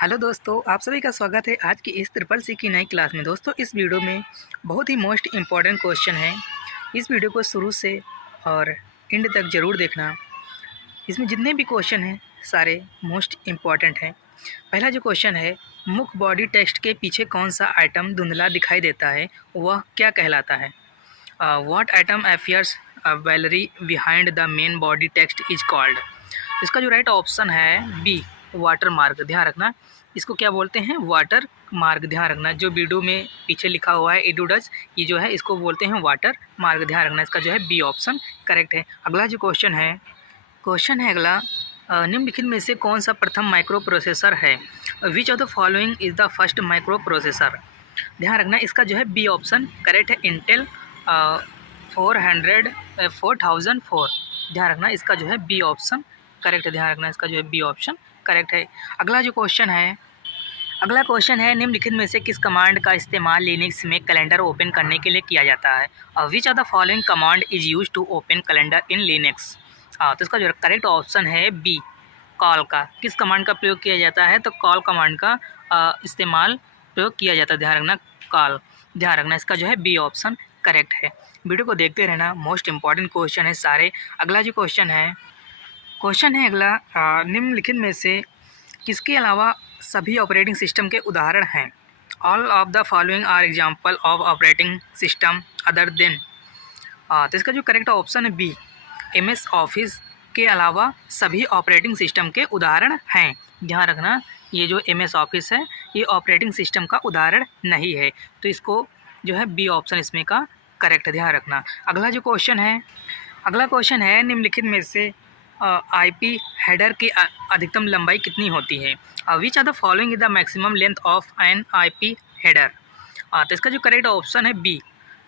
Hello दोस्तों, आप सभी का स्वागत है आज की इस ट्रिपल सी की नई क्लास में। दोस्तों, इस वीडियो में बहुत ही मोस्ट इम्पॉर्टेंट क्वेश्चन है। इस वीडियो को शुरू से और एंड तक ज़रूर देखना। इसमें जितने भी क्वेश्चन हैं सारे मोस्ट इम्पॉर्टेंट हैं। पहला जो क्वेश्चन है, मुख्य बॉडी टेक्स्ट के पीछे कौन सा आइटम धुंधला दिखाई देता है, वह क्या कहलाता है? What item appears vaguely behind the main body text is called. इसका जो राइट ऑप्शन है बी, वाटर मार्क। ध्यान रखना, इसको क्या बोलते हैं? Water mark. ध्यान रखना, जो वीडियो में पीछे लिखा हुआ है एडुडस, ये जो है इसको बोलते हैं वाटर मार्क। ध्यान रखना, इसका जो है बी ऑप्शन करेक्ट है। अगला जो क्वेश्चन है अगला, निम्नलिखित में से कौन सा प्रथम माइक्रो प्रोसेसर है? Which of the following is the first micro processor? ध्यान रखना, इसका जो है बी ऑप्शन करेक्ट है, इंटेल 4004। ध्यान रखना, इसका जो है बी ऑप्शन करेक्ट है। ध्यान रखना, इसका जो है बी ऑप्शन करेक्ट है। अगला क्वेश्चन है, निम्नलिखित में से किस कमांड का इस्तेमाल लिनक्स में कैलेंडर ओपन करने के लिए किया जाता है? Which of the following command is use to open calendar in Linux? तो इसका जो करेक्ट ऑप्शन है बी, कॉल का। किस कमांड का प्रयोग किया जाता है? तो कॉल कमांड का इस्तेमाल प्रयोग किया जाता है। ध्यान रखना, कॉल। ध्यान रखना, इसका जो है बी ऑप्शन करेक्ट है। वीडियो को देखते रहना, मोस्ट इंपॉर्टेंट क्वेश्चन है सारे। अगला जो क्वेश्चन है अगला, निम्नलिखित में से किसके अलावा सभी ऑपरेटिंग सिस्टम के उदाहरण हैं? All of the following are example of operating system other than. तो इसका जो करेक्ट ऑप्शन है बी, MS ऑफिस के अलावा सभी ऑपरेटिंग सिस्टम के उदाहरण हैं। ध्यान रखना, ये जो MS ऑफिस है ये ऑपरेटिंग सिस्टम का उदाहरण नहीं है, तो इसको जो है बी ऑप्शन इसमें का करेक्ट है। ध्यान रखना। अगला क्वेश्चन है, निम्नलिखित में से IP हेडर की अधिकतम लंबाई कितनी होती है? Which are the following is the maximum length of an IP header? तो इसका जो करेक्ट ऑप्शन है बी,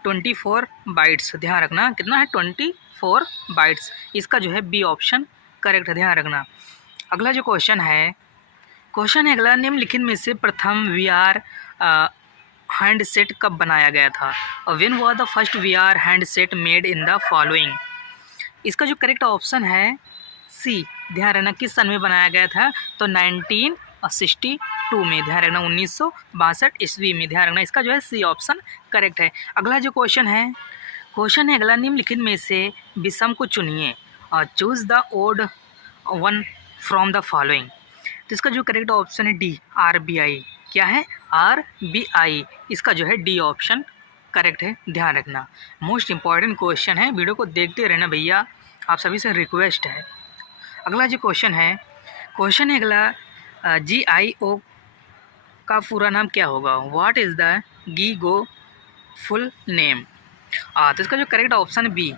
24 बाइट्स। ध्यान रखना, कितना है? 24 बाइट्स। इसका जो है बी ऑप्शन करेक्ट है। ध्यान रखना। अगला जो क्वेश्चन है अगला, निम्नलिखित में से प्रथम VR हैंडसेट कब बनाया गया था? When was the first VR handset made in the following? इसका जो करेक्ट ऑप्शन है सी। ध्यान रखना, किस सन में बनाया गया था? तो 1962 में। ध्यान रखना, 1962 ईस्वी में। ध्यान रखना, इसका जो है सी ऑप्शन करेक्ट है। अगला जो क्वेश्चन है अगला, निम्नलिखित में से विषम को चुनिए। Choose the odd one from the following. तो इसका जो करेक्ट ऑप्शन है डी, RBI। क्या है? RBI। इसका जो है डी ऑप्शन करेक्ट है। ध्यान रखना, मोस्ट इंपॉर्टेंट क्वेश्चन है, वीडियो को देखते रहना भैया, आप सभी से रिक्वेस्ट है। अगला जो क्वेश्चन है अगला, GIO का पूरा नाम क्या होगा? What is the GIGO full name? तो इसका जो करेक्ट ऑप्शन है B,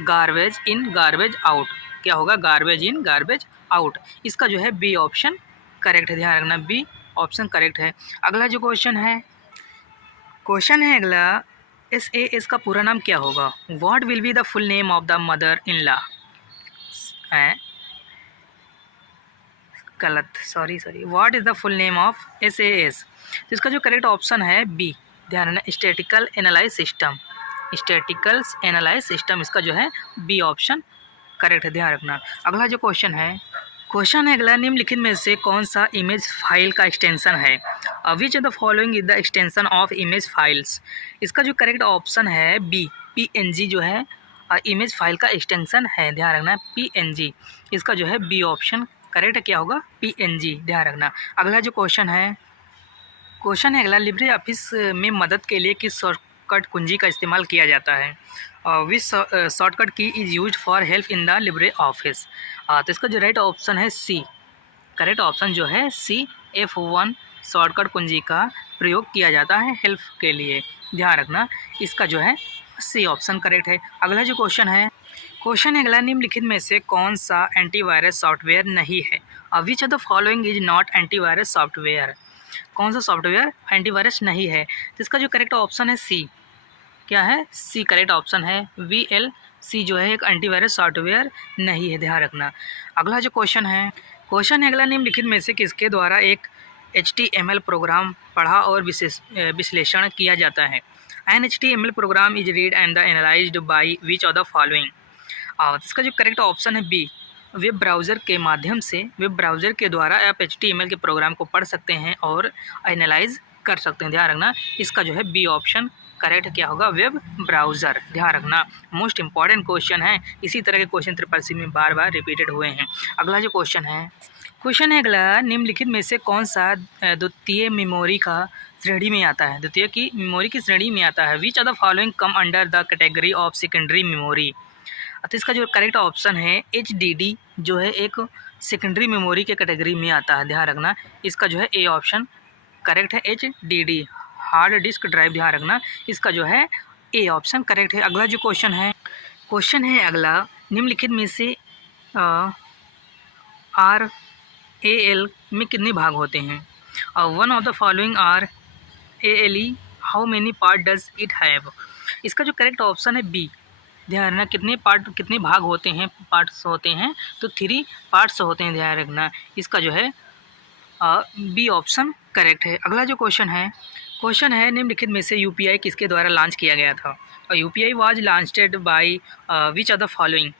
garbage in garbage out. क्या होगा? Garbage in garbage out. इसका जो है बी ऑप्शन करेक्ट है। ध्यान रखना, बी ऑप्शन करेक्ट है। अगला जो क्वेश्चन है अगला, SAS का पूरा नाम क्या होगा? What will be the full name of the mother in law? गलत, sorry. What is the full name of SAS? तो इसका जो करेक्ट ऑप्शन है बी, ध्यान रखना, statical analyze system. Staticals analyze system, इसका जो है बी ऑप्शन करेक्ट है। ध्यान रखना। अगला जो क्वेश्चन है अगला, निम्नलिखित में से कौन सा इमेज फाइल का एक्सटेंशन है? Which of the following is the extension of image files? इसका जो करेक्ट ऑप्शन है बी, PNG जो है इमेज फाइल का एक्सटेंशन है। ध्यान रखना, PNG। इसका जो है बी ऑप्शन करेक्ट है। क्या होगा? PNG। ध्यान रखना। अगला जो क्वेश्चन है अगला, लिब्रे ऑफिस में मदद के लिए किस शॉर्टकट कुंजी का इस्तेमाल किया जाता है? विच शॉर्टकट की is use for help in the Libre office? तो इसका जो राइट ऑप्शन है सी, करेक्ट ऑप्शन जो है सी, F1 शॉर्टकट कुंजी का प्रयोग किया जाता है हेल्प के लिए। ध्यान रखना, इसका जो है सी ऑप्शन करेक्ट है। अगला जो क्वेश्चन है अगला, निम्नलिखित में से कौन सा एंटीवायरस सॉफ्टवेयर नहीं है? Which of the following is not antivirus software? कौन सा सॉफ्टवेयर एंटीवायरस नहीं है? तो इसका जो करेक्ट ऑप्शन है सी। क्या है? सी करेक्ट ऑप्शन है। VLC जो है एक एंटीवायरस सॉफ्टवेयर नहीं है। ध्यान रखना। अगला जो क्वेश्चन है अगला, निम्नलिखित में से किसके द्वारा एक HTML प्रोग्राम पढ़ा और विश्लेषण किया जाता है? An HTML program is read and the analysed by which of the following? इसका जो करेक्ट ऑप्शन है बी, वेब ब्राउज़र के माध्यम से वेब ब्राउज़र के द्वारा आप HTML के प्रोग्राम को पढ़ सकते हैं और एनालाइज कर सकते हैं। ध्यान रखना, इसका जो है बी ऑप्शन करेक्ट क्या होगा, वेब ब्राउज़र। ध्यान रखना, मोस्ट इंपॉर्टेंट क्वेश्चन है, इसी तरह के क्वेश्चन SSC में बार बार रिपीटेड हुए हैं। अगला जो क्वेश्चन है अगला, निम्नलिखित में से कौन सा द्वितीय मेमोरी का श्रेणी में आता है, द्वितीय की मेमोरी की श्रेणी में आता है। Which are the following come under the category of secondary memory. तो इसका जो करेक्ट ऑप्शन है HDD जो है एक सेकेंडरी मेमोरी के कैटेगरी में आता है। ध्यान रखना, इसका जो है ए ऑप्शन करेक्ट है, HDD हार्ड डिस्क ड्राइव। ध्यान रखना, इसका जो है ए ऑप्शन करेक्ट है। अगला जो क्वेश्चन है अगला, निम्नलिखित में से RAL में कितने भाग होते हैं। One of the following RALE, how many part does it have. इसका जो करेक्ट ऑप्शन है बी। ध्यान रखना, कितने भाग होते हैं, पार्ट्स होते हैं, तो 3 पार्ट्स होते हैं। ध्यान रखना, इसका जो है बी ऑप्शन करेक्ट है। अगला जो क्वेश्चन है निम्नलिखित में से UPI किसके द्वारा लॉन्च किया गया था। और UPI was launched by which are the following.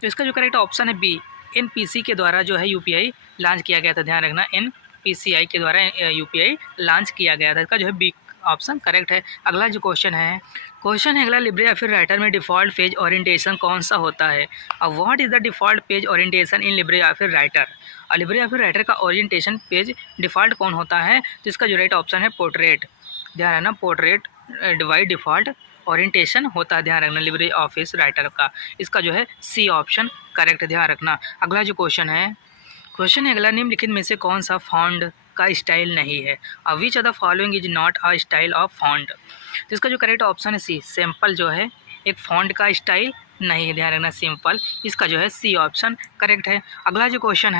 तो इसका जो करेक्ट ऑप्शन है बी, NPC के द्वारा जो है UPI लॉन्च किया गया था। ध्यान रखना, NPCI के द्वारा UPI लॉन्च किया गया था। इसका जो है बी ऑप्शन करेक्ट है। अगला जो क्वेश्चन है अगला, लिब्रे ऑफिस राइटर में डिफ़ॉल्ट पेज ओरिएंटेशन कौन सा होता है। और what is the default page orientation in LibreOffice writer. और लिब्रे ऑफिस राइटर का ओरिएंटेशन पेज डिफ़ॉल्ट कौन होता है, तो इसका जो राइट ऑप्शन है पोर्ट्रेट। ध्यान रखना, पोर्ट्रेट डिवाइड डिफ़ॉल्ट ओरिएंटेशन होता है। ध्यान रखना, लिब्रे ऑफिस राइटर का, इसका जो है सी ऑप्शन करेक्ट। ध्यान रखना। अगला जो क्वेश्चन है अगला, निम्नलिखित में से कौन सा फॉन्ट का स्टाइल नहीं है। Which are the following is not a style of font. तो इसका जो करेक्ट ऑप्शन है सी, सिंपल जो है एक फॉन्ट का स्टाइल नहीं है। ध्यान रखना, सिंपल, इसका जो है सी ऑप्शन करेक्ट है। अगला जो क्वेश्चन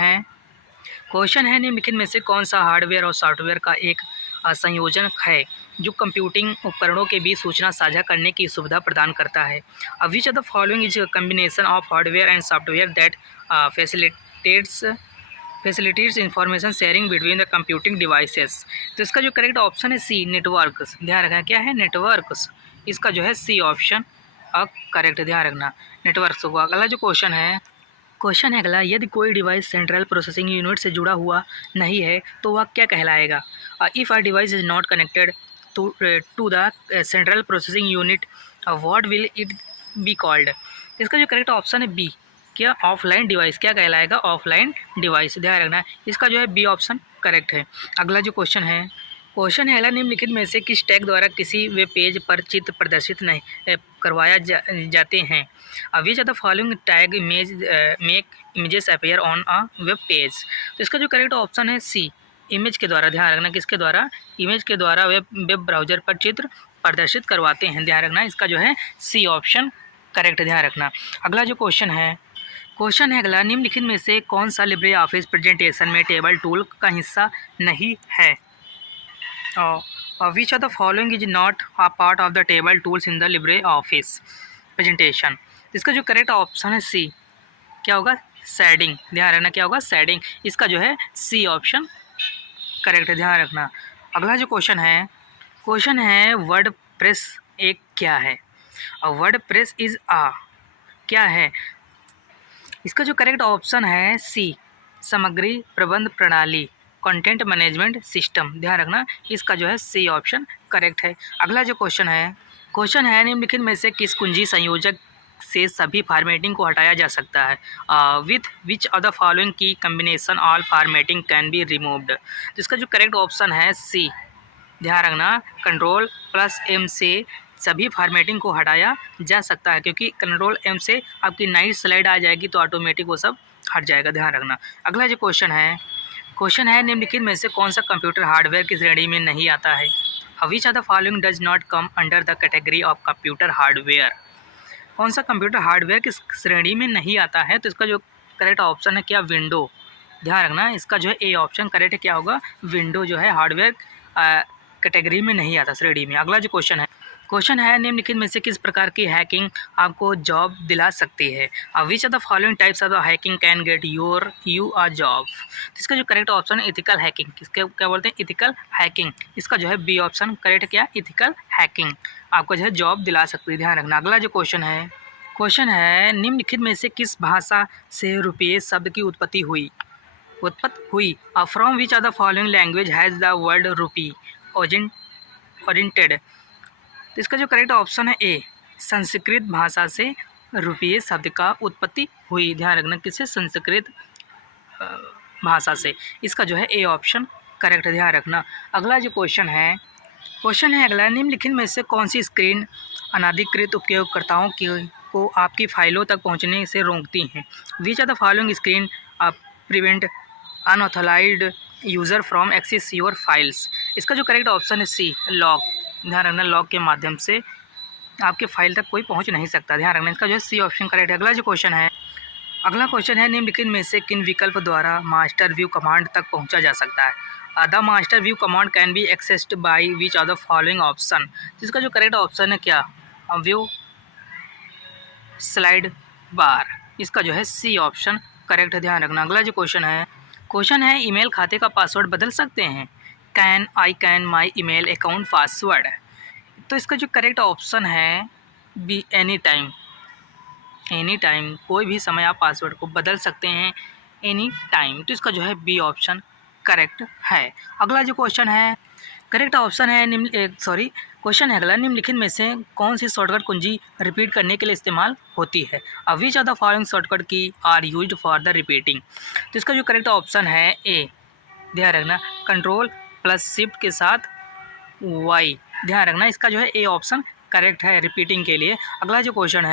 है निम्नलिखित में से कौन सा हार्डवेयर और सॉफ्टवेयर का एक संयोजन है जो कंप्यूटिंग उपकरणों के बीच सूचना साझा करने की सुविधा प्रदान करता है। Which are the following is combination of hardware and software that facilities information sharing between the computing devices. तो इसका जो करेक्ट ऑप्शन है सी, नेटवर्क्स। ध्यान रखना, क्या है, नेटवर्क्स, इसका जो है सी ऑप्शन करेक्ट। ध्यान रखना, नेटवर्क्स होगा। अगला जो क्वेश्चन है अगला, यदि कोई डिवाइस सेंट्रल प्रोसेसिंग यूनिट से जुड़ा हुआ नहीं है तो वह क्या कहलाएगा। If a device is not connected to the central processing unit, what will it be called. इसका जो करेक्ट ऑप्शन है बी, क्या, ऑफलाइन डिवाइस। क्या कहलाएगा, ऑफलाइन डिवाइस। ध्यान रखना, इसका जो है बी ऑप्शन करेक्ट है। अगला जो क्वेश्चन है अगला, निम्नलिखित में से किस टैग द्वारा किसी वेब पेज पर चित्र प्रदर्शित नहीं करवाया जाते हैं। Which are the following tag make images appear on a web page. तो इसका जो करेक्ट ऑप्शन है सी, इमेज के द्वारा। ध्यान रखना, किसके द्वारा, इमेज के द्वारा वेब ब्राउज़र पर चित्र प्रदर्शित करवाते हैं। ध्यान रखना, इसका जो है सी ऑप्शन करेक्ट। ध्यान रखना। अगला जो क्वेश्चन है अगला, निम्नलिखित में से कौन सा लिब्रे ऑफिस प्रेजेंटेशन में टेबल टूल का हिस्सा नहीं है। Which are the following is not a part of the table tools in the LibreOffice presentation. इसका जो करेक्ट ऑप्शन है सी, क्या होगा, शेडिंग। ध्यान रखना, क्या होगा, शेडिंग, इसका जो है सी ऑप्शन करेक्ट है। ध्यान रखना। अगला जो क्वेश्चन है वर्ड प्रेस एक क्या है। वर्ड प्रेस इज क्या है। इसका जो करेक्ट ऑप्शन है सी, सामग्री प्रबंध प्रणाली, कंटेंट मैनेजमेंट सिस्टम। ध्यान रखना, इसका जो है सी ऑप्शन करेक्ट है। अगला जो क्वेश्चन है निम्नलिखित में से किस कुंजी संयोजक से सभी फॉर्मेटिंग को हटाया जा सकता है। With which of the following key combination all formatting can be removed. इसका जो करेक्ट ऑप्शन है सी। ध्यान रखना, Ctrl+M से सभी फॉर्मेटिंग को हटाया जा सकता है, क्योंकि Ctrl+M से आपकी नई स्लाइड आ जाएगी तो ऑटोमेटिक वो सब हट जाएगा। ध्यान रखना। अगला जो क्वेश्चन है निम्नलिखित में से कौन सा कंप्यूटर हार्डवेयर की श्रेणी में नहीं आता है। Which are the following does not come under the category of computer hardware. कौन सा कंप्यूटर हार्डवेयर की श्रेणी में नहीं आता है, तो इसका जो करेक्ट ऑप्शन है क्या, विंडो। ध्यान रखना, इसका जो है ए ऑप्शन करेक्ट है, क्या होगा, विंडो जो है हार्डवेयर कैटेगरी में नहीं आता, श्रेणी में। अगला जो क्वेश्चन है निम्नलिखित में से किस प्रकार की हैकिंग आपको जॉब दिला सकती है। Which are the following types of the hacking can get you a job. इसका जो करेक्ट ऑप्शन है इथिकल हैकिंग। किसके क्या बोलते हैं, इथिकल हैकिंग। इसका जो है बी ऑप्शन करेक्ट, क्या, इथिकल हैकिंग आपको जो है जॉब दिला सकती है। ध्यान रखना। अगला जो क्वेश्चन क्वेश्चन है निम्नलिखित में से किस भाषा से रुपये शब्द की उत्पत्ति हुई? From which are the following language has the word rupee originated? तो इसका जो करेक्ट ऑप्शन है ए, संस्कृत भाषा से रुपये शब्द का उत्पत्ति हुई। ध्यान रखना किससे? संस्कृत भाषा से। इसका जो है ए ऑप्शन करेक्ट है, ध्यान रखना। अगला जो क्वेश्चन है अगला, निम्नलिखित में से कौन सी स्क्रीन अनाधिकृत उपयोगकर्ताओं को आपकी फाइलों तक पहुंचने से रोकती हैं? Which are the following screen prevent unauthorised user from access your files? इसका जो करेक्ट ऑप्शन है सी, लॉक। ध्यान रखना लॉक के माध्यम से आपके फाइल तक कोई पहुंच नहीं सकता। ध्यान रखना इसका जो है सी ऑप्शन करेक्ट है। अगला क्वेश्चन है निम्नलिखित में से किन विकल्प द्वारा मास्टर व्यू कमांड तक पहुंचा जा सकता है? The master view command can be accessed by which are the following option? इसका जो करेक्ट ऑप्शन है क्या? View slide bar. इसका जो है सी ऑप्शन करेक्ट है, ध्यान रखना। अगला जो क्वेश्चन है ईमेल खाते का पासवर्ड बदल सकते हैं? Can my email account password? तो इसका जो करेक्ट ऑप्शन है बी, एनी टाइम, कोई भी समय आप पासवर्ड को बदल सकते हैं, एनी टाइम। तो इसका जो है बी ऑप्शन करेक्ट है। अगला जो क्वेश्चन है करेक्ट ऑप्शन है क्वेश्चन है अगला, निम्नलिखित में से कौन सी शॉर्टकट कुंजी रिपीट करने के लिए इस्तेमाल होती है? Which are the following shortcut key are used for the repeating? तो इसका जो करेक्ट ऑप्शन है ए, ध्यान रखना, Ctrl+Shift के साथ Y। ध्यान रखना इसका जो है ए ऑप्शन करेक्ट है रिपीटिंग के लिए। अगला जो क्वेश्चन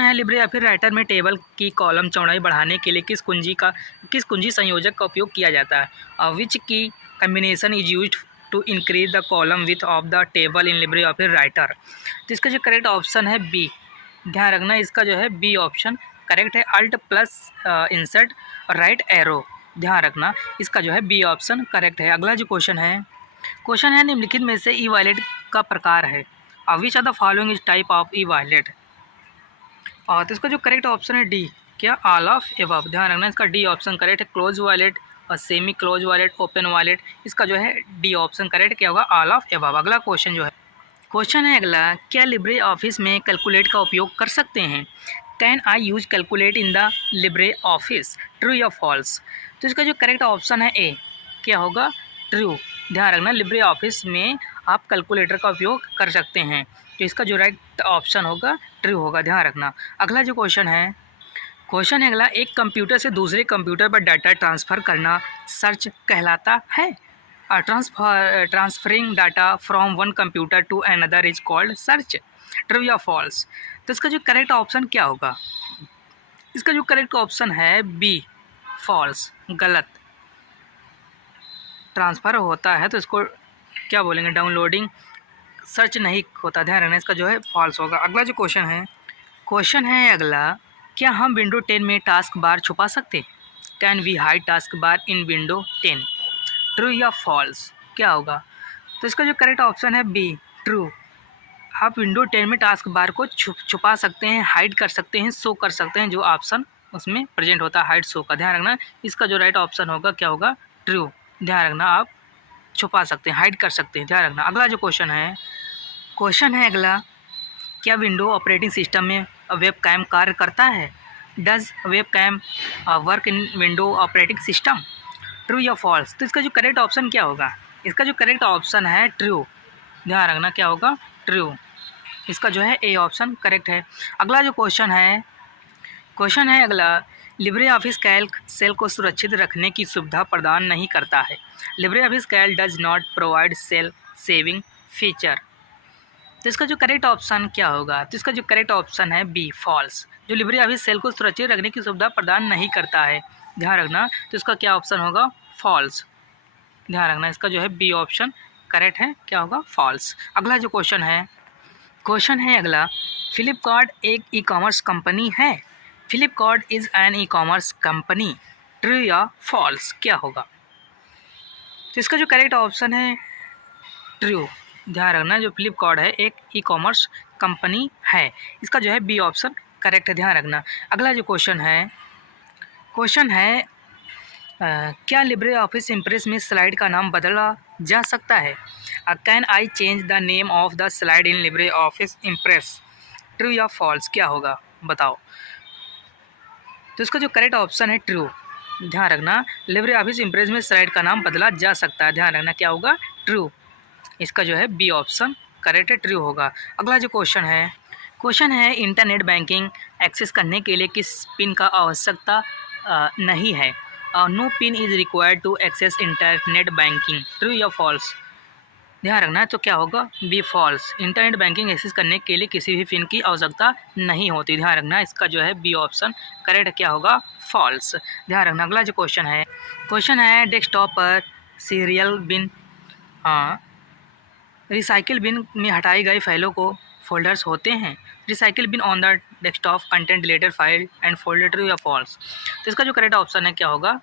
है लिब्रे ऑफिस राइटर में टेबल की कॉलम चौड़ाई बढ़ाने के लिए किस कुंजी संयोजक का उपयोग किया जाता है? Which key combination is used to increase the column with of the table in LibreOffice Writer? तो इसका जो करेक्ट ऑप्शन है बी, ध्यान रखना इसका जो है बी ऑप्शन करेक्ट है। Alt+Insert राइट एरो, ध्यान रखना इसका जो है बी ऑप्शन करेक्ट है। अगला जो क्वेश्चन है निम्नलिखित में से ई वॉलेट का प्रकार है? Which are the following is type of e wallet? और तो इसका जो करेक्ट ऑप्शन है डी, क्या? All of above. ध्यान रखना इसका डी ऑप्शन करेक्ट है। क्लोज वॉलेट और semi close wallet, open wallet, इसका जो है डी ऑप्शन करेक्ट क्या होगा? All of above. अगला क्वेश्चन है अगला, क्या लिब्रे ऑफिस में कैलकुलेट का उपयोग कर सकते हैं? Can I use calculate in the Libre office? True या फॉल्स? तो इसका जो करेक्ट ऑप्शन है ए, क्या होगा? ट्रू। ध्यान रखना लिब्रे ऑफिस में आप कैलकुलेटर का उपयोग कर सकते हैं, तो इसका जो राइट ऑप्शन होगा ट्रू होगा, ध्यान रखना। अगला जो क्वेश्चन है अगला, एक कंप्यूटर से दूसरे कंप्यूटर पर डाटा ट्रांसफ़र करना सर्च कहलाता है? Transferring data from one computer to another is called search? True या फॉल्स? तो इसका जो करेक्ट ऑप्शन क्या होगा? इसका जो करेक्ट ऑप्शन है बी, फॉल्स, गलत। ट्रांसफ़र होता है तो इसको क्या बोलेंगे? डाउनलोडिंग, सर्च नहीं होता। ध्यान रखना इसका जो है फॉल्स होगा। अगला जो क्वेश्चन है अगला, क्या हम विंडो 10 में टास्क बार छुपा सकते? Can we hide task bar in window 10? True या फॉल्स? क्या होगा? तो इसका जो करेक्ट ऑप्शन है बी, ट्रू। आप विंडो 10 में टास्क बार को छुपा सकते हैं, हाइड कर सकते हैं, शो कर सकते हैं, जो ऑप्शन उसमें प्रेजेंट होता है हाइड शो का। ध्यान रखना इसका जो राइट ऑप्शन होगा क्या होगा? ट्रू। ध्यान रखना आप छुपा सकते हैं, हाइड कर सकते हैं, ध्यान रखना। अगला जो क्वेश्चन है अगला, क्या विंडो ऑपरेटिंग सिस्टम में वेब कैम कार्य करता है? Does webcam work in window operating system? True या फॉल्स? तो इसका जो करेक्ट ऑप्शन क्या होगा? इसका जो करेक्ट ऑप्शन है ट्रू। ध्यान रखना क्या होगा? ट्रू। इसका जो है ए ऑप्शन करेक्ट है। अगला जो क्वेश्चन है अगला, लिब्रे ऑफिस कैल्क सेल को सुरक्षित रखने की सुविधा प्रदान नहीं करता है? LibreOffice Calc does not provide cell saving feature? तो इसका जो करेक्ट ऑप्शन क्या होगा? तो इसका जो करेक्ट ऑप्शन है बी, फॉल्स। जो लिब्रे ऑफिस सेल को सुरक्षित रखने की सुविधा प्रदान नहीं करता है, ध्यान रखना, तो इसका क्या ऑप्शन होगा? फॉल्स। ध्यान रखना इसका जो है बी ऑप्शन करेक्ट है, क्या होगा? फॉल्स। अगला जो क्वेश्चन है अगला, फ्लिपकार्ट एक ई कॉमर्स कंपनी है? Flipkart is an e commerce company? True या फॉल्स? क्या होगा? तो इसका जो करेक्ट ऑप्शन है ट्रू। ध्यान रखना जो फ्लिपकार्ट है एक ई कॉमर्स कंपनी है, इसका जो है बी ऑप्शन करेक्ट है, ध्यान रखना। अगला जो क्वेश्चन है क्या लिब्रे ऑफिस इम्प्रेस में स्लाइड का नाम बदला जा सकता है? Can I change the name of the slide in Libre office impress? True या फॉल्स, क्या होगा बताओ। तो इसका जो करेक्ट ऑप्शन है ट्रू। ध्यान रखना, लिब्रे ऑफिस इम्प्रेस में साइट का नाम बदला जा सकता है। ध्यान रखना क्या होगा, ट्रू। इसका जो है बी ऑप्शन करेक्ट है, ट्रू होगा। अगला जो क्वेश्चन है इंटरनेट बैंकिंग एक्सेस करने के लिए किस पिन का आवश्यकता नहीं है। No PIN is required to access internet banking, true या फॉल्स। ध्यान रखना है तो क्या होगा, B false. Internet banking access करने के लिए किसी भी पिन की आवश्यकता नहीं होती। ध्यान रखना, इसका जो है बी ऑप्शन करेक्ट क्या होगा, फॉल्स। ध्यान रखना। अगला जो क्वेश्चन है डेस्कटॉप पर सीरियल बिन रिसाइकिल बिन में हटाई गई फाइलों को फोल्डर्स होते हैं। Recycle been on the desktop content deleted file and folder, true या फॉल्स। तो इसका जो करेक्ट ऑप्शन है क्या होगा,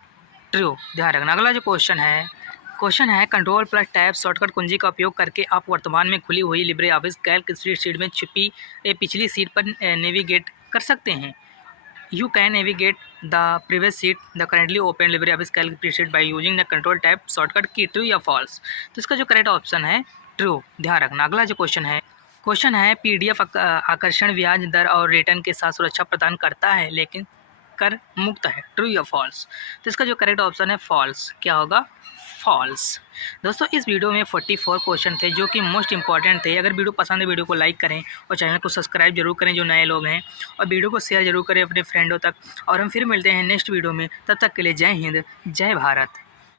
ट्रू। ध्यान रखना। अगला जो क्वेश्चन है कंट्रोल प्लस टैब शॉर्टकट कुंजी का उपयोग करके आप वर्तमान में खुली हुई लिब्रे ऑफिस कैल्क स्प्रेडशीट में छिपी पिछली सीट पर नेविगेट कर सकते हैं। You can navigate the previous seat the currently open Libre office Calc spreadsheet by using the control tab shortcut की, ट्रू या फॉल्स। तो इसका जो करेक्ट ऑप्शन है ट्रू। ध्यान रखना। अगला जो क्वेश्चन है पीडीएफ आकर्षण ब्याज दर और रिटर्न के साथ सुरक्षा प्रदान करता है लेकिन कर मुक्त है, ट्रू या फॉल्स। तो इसका जो करेक्ट ऑप्शन है फॉल्स, क्या होगा, फॉल्स। दोस्तों इस वीडियो में 44 क्वेश्चन थे जो कि मोस्ट इंपॉर्टेंट थे। अगर वीडियो पसंद है वीडियो को लाइक करें और चैनल को सब्सक्राइब जरूर करें जो नए लोग हैं, और वीडियो को शेयर जरूर करें अपने फ्रेंडों तक। और हम फिर मिलते हैं नेक्स्ट वीडियो में, तब तक के लिए जय हिंद, जय भारत।